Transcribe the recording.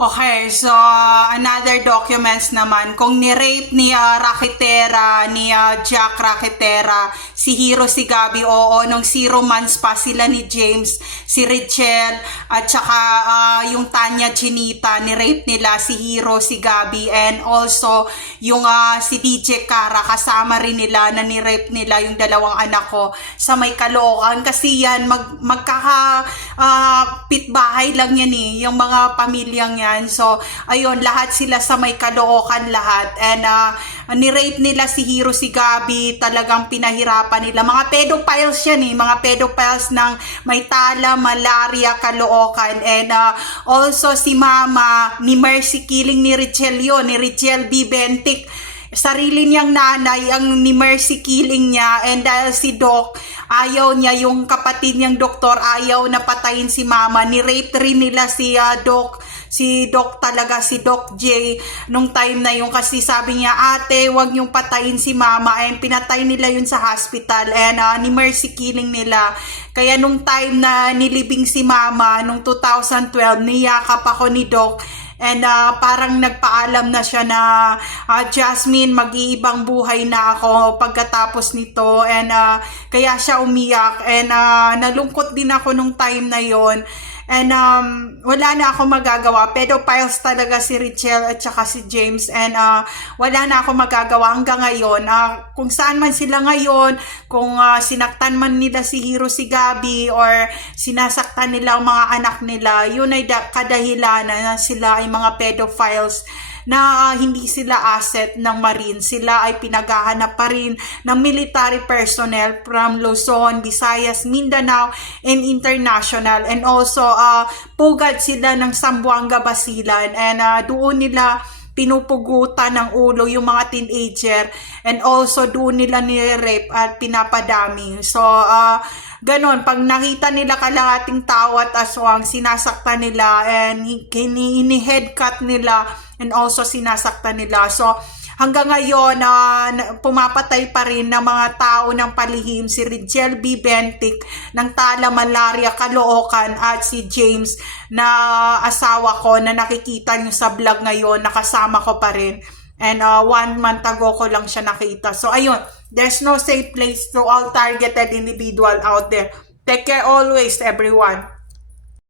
Okay, so another documents naman, kung ni-rape ni Rakitera, ni Jack Rakitera, si Hiro si Gabi, oo, nung 0 months pa sila ni James, si Richelle, at saka yung Tanya Chinita, ni-rape nila si Hiro si Gabi, and also yung si DJ Kara, kasama rin nila na ni-rape nila yung dalawang anak ko sa may Caloocan, kasi yan, pitbahay lang yan yung mga pamilyang yan. So, ayun, lahat sila sa may Caloocan lahat. And ni-rape nila si Hiro si Gabi, talagang pinahirapan nila. Mga pedophiles yan mga pedophiles ng Maytala, Malaria, Caloocan. And also si Mama, ni Mercy Killing ni Richelle yun, ni Richelle B. Bentic. Sarili niyang nanay ang ni Mercy Killing niya, and dahil si Doc ayaw niya, yung kapatid niyang doktor ayaw na patayin si Mama, ni-rape rin nila si Doc talaga, si Doc J nung time na yung, kasi sabi niya, ate wag niyong patayin si Mama, and pinatay nila yun sa hospital, and ni Mercy Killing nila. Kaya nung time na nilibing si Mama nung 2012, niyakap ako ni Doc. And parang nagpaalam na siya na Jasmine, mag-iibang buhay na ako pagkatapos nito. And kaya siya umiyak. And nalungkot din ako nung time na yon. And wala na ako magagawa. Pedophiles talaga si Richelle at saka si James. And wala na ako magagawa hanggang ngayon. Kung saan man sila ngayon, kung sinaktan man nila si Hiro si Gabi, or sinasaktan nila ang mga anak nila, yun ay kadahilanan na sila ay mga pedophiles, na hindi sila asset ng Marine. Sila ay pinaghahanap pa rin ng military personnel from Luzon, Visayas, Mindanao, and international. And also, pugad sila ng Zamboanga, Basilan. And doon nila pinupugutan ng ulo yung mga teenager. And also, doon nila nire-rape at pinapadami. So, ganon, pag nakita nila kalahating tao at aswang, sinasaktan nila, and ini-headcut nila, and also sinasaktan nila. So, hanggang ngayon, pumapatay pa rin ng mga tao ng palihim, si Richelle B. Bentic ng Tala, Malaria, Caloocan, at si James na asawa ko na nakikita nyo sa vlog ngayon, nakasama ko pa rin. And 1 month ago ko lang siya nakita. So, ayun, there's no safe place to all targeted individual out there. Take care always, everyone.